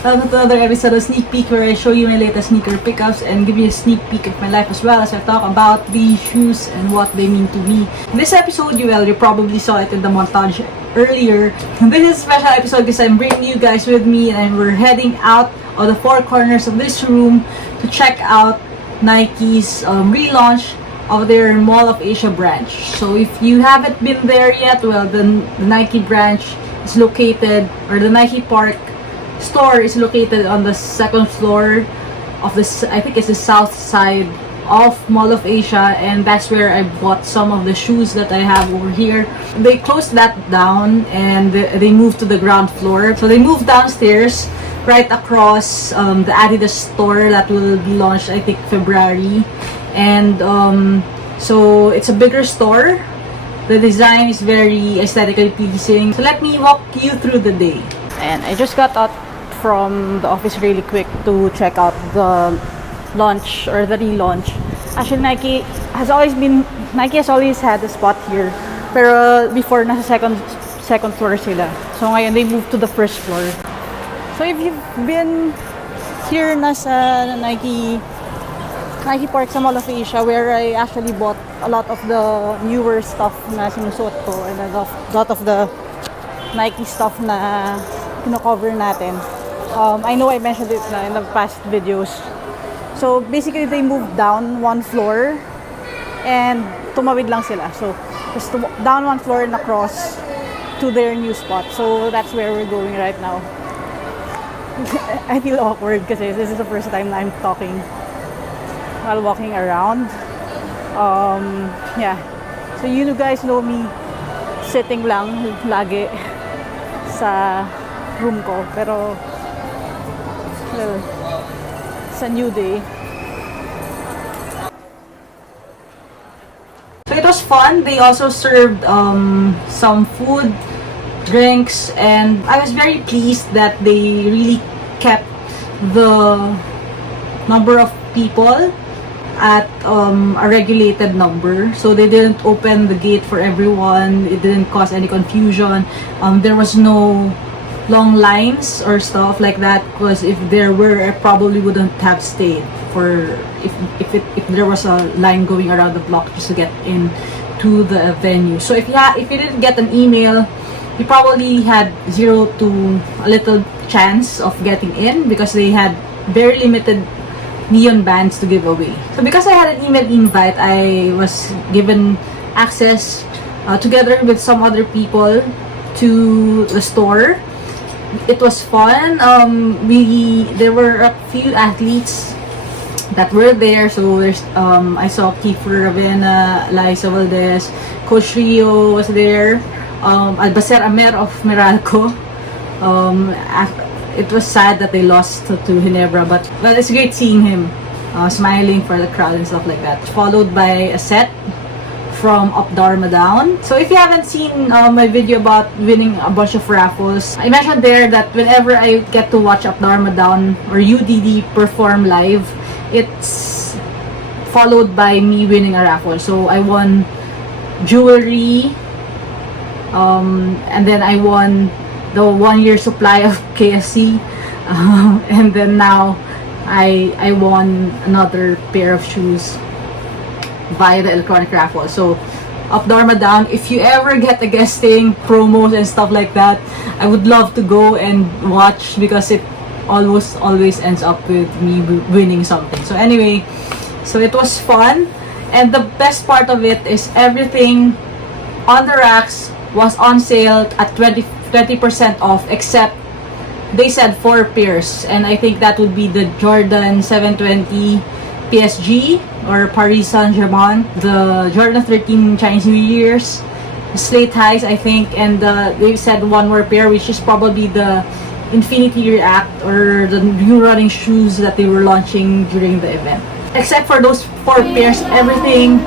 Welcome to another episode of Sneak Peek, where I show you my latest sneaker pickups and give you a sneak peek of my life as well as I talk about these shoes and what they mean to me. In this episode, you probably saw it in the montage earlier. This is a special episode because I'm bringing you guys with me and we're heading out of the four corners of this room to check out Nike's relaunch of their Mall of Asia branch. So if you haven't been there yet, well, the Nike branch is located, or the Nike Park store is located on the second floor of this, I think it's the south side of Mall of Asia, and that's where I bought some of the shoes that I have over here. They closed that down and they moved to the ground floor. So they moved downstairs right across the Adidas store that will be launched, I think, February. And so it's a bigger store. The design is very aesthetically pleasing. So let me walk you through the day. And I just got out from the office really quick to check out the launch or the relaunch. Actually, Nike has always had a spot here, pero before nasa second floor sila. So ngayon they moved to the first floor. So if you've been here nasa Nike Park sa Mall of Asia, where I actually bought a lot of the newer stuff na sinusuot ko and a lot of the Nike stuff na kino-cover natin. I know I mentioned it in the past videos. So basically, they moved down one floor and tumawid lang sila. So just down one floor and across to their new spot. So that's where we're going right now. I feel awkward kasi this is the first time I'm talking while walking around. Yeah. So you guys know me sitting lang lagi sa room ko. Pero well, it's a new day. So it was fun. They also served some food, drinks, and I was very pleased that they really kept the number of people at a regulated number. So they didn't open the gate for everyone. It didn't cause any confusion. There was no long lines or stuff like that, because if there were, I probably wouldn't have stayed for if there was a line going around the block just to get in to the venue. So if you didn't get an email, you probably had 0 to a little chance of getting in, because they had very limited neon bands to give away. So because I had an email invite, I was given access together with some other people to the store. It was fun. There were a few athletes that were there. So there's I saw Kiefer Ravena, Liza Valdez, Coach Rio was there, Albacer Amer of Meralco. It was sad that they lost to Ginebra, but well, it's great seeing him smiling for the crowd and stuff like that. Followed by a set from Up Dharma Down. So if you haven't seen my video about winning a bunch of raffles, I mentioned there that whenever I get to watch Up Dharma Down or UDD perform live, it's followed by me winning a raffle. So I won jewelry, and then I won the 1-year supply of KFC, and then now I won another pair of shoes via the electronic raffle. So Up Dharma Down, if you ever get a guesting, promos and stuff like that, I would love to go and watch, because it almost always ends up with me winning something. So anyway, so it was fun, and the best part of it is everything on the racks was on sale at 20% off, except they said 4 pairs, and I think that would be the Jordan 720 PSG or Paris Saint-Germain, the Jordan 13 Chinese New Year's, Slate Highs, I think, and they said 1 more pair, which is probably the Infinity React or the new running shoes that they were launching during the event. Except for those 4 pairs, everything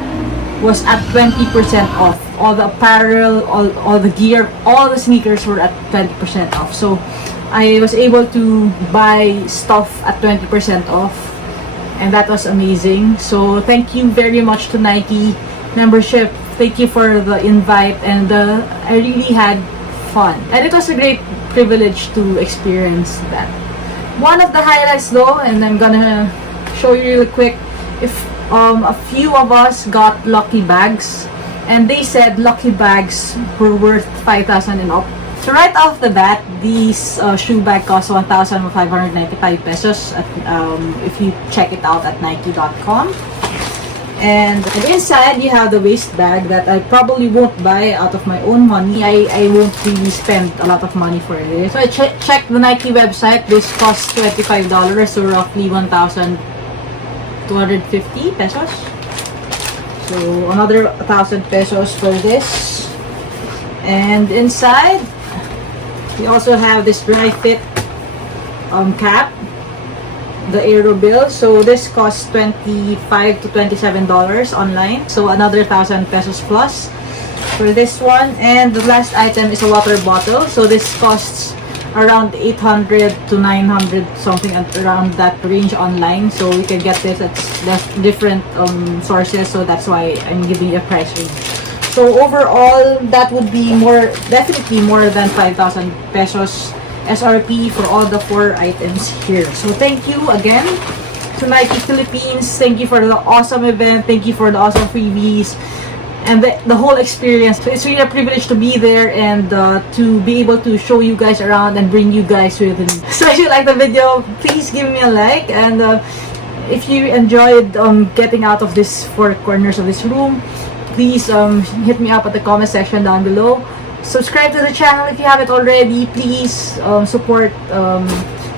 was at 20% off. All the apparel, all the gear, all the sneakers were at 20% off. So I was able to buy stuff at 20% off, and that was amazing. So thank you very much to Nike membership. Thank you for the invite, and I really had fun, and it was a great privilege to experience that. One of the highlights though, and I'm gonna show you really quick, if a few of us got lucky bags, and they said lucky bags were worth 5,000 and up. So right off the bat, these shoe bag cost 1,595 pesos at, if you check it out at Nike.com. And inside, you have the waist bag that I probably won't buy out of my own money. I won't really spend a lot of money for this. So I checked the Nike website. This costs $25, so roughly 1,250 pesos. So another 1,000 pesos for this. And inside, we also have this dry fit cap, the Aerobill. So this costs $25 to $27 online, so another 1,000 pesos plus for this one. And the last item is a water bottle. So this costs around 800 to 900 something, at around that range online. So we can get this at different sources, so that's why I'm giving you a price range. So overall, that would be definitely more than 5,000 pesos SRP for all the 4 items here. So thank you again to Nike Philippines. Thank you for the awesome event. Thank you for the awesome freebies and the whole experience. So it's really a privilege to be there and to be able to show you guys around and bring you guys with me. So if you like the video, please give me a like, and if you enjoyed getting out of this 4 corners of this room, please hit me up at the comment section down below. Subscribe to the channel if you haven't already. Please support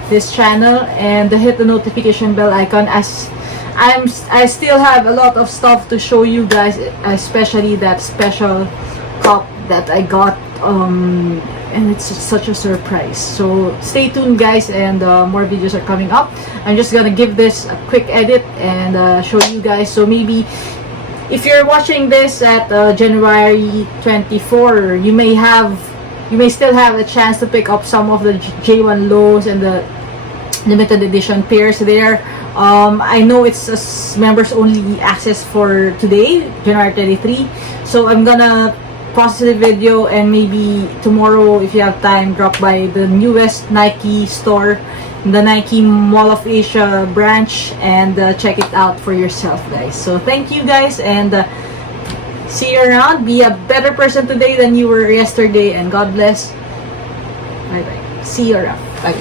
this channel and hit the notification bell icon, as I still have a lot of stuff to show you guys, especially that special cup that I got, and it's such a surprise. So stay tuned guys, and more videos are coming up. I'm just gonna give this a quick edit and show you guys. So maybe if you're watching this at January 24, you may still have a chance to pick up some of the J1 lows and the limited edition pairs there. I know it's a members only access for today, January 23. So I'm gonna process the video, and maybe tomorrow, if you have time, drop by the newest Nike store, the Nike Mall of Asia branch, and check it out for yourself guys. So thank you guys, and see you around. Be a better person today than you were yesterday, and God bless. Bye bye. See you around. Bye.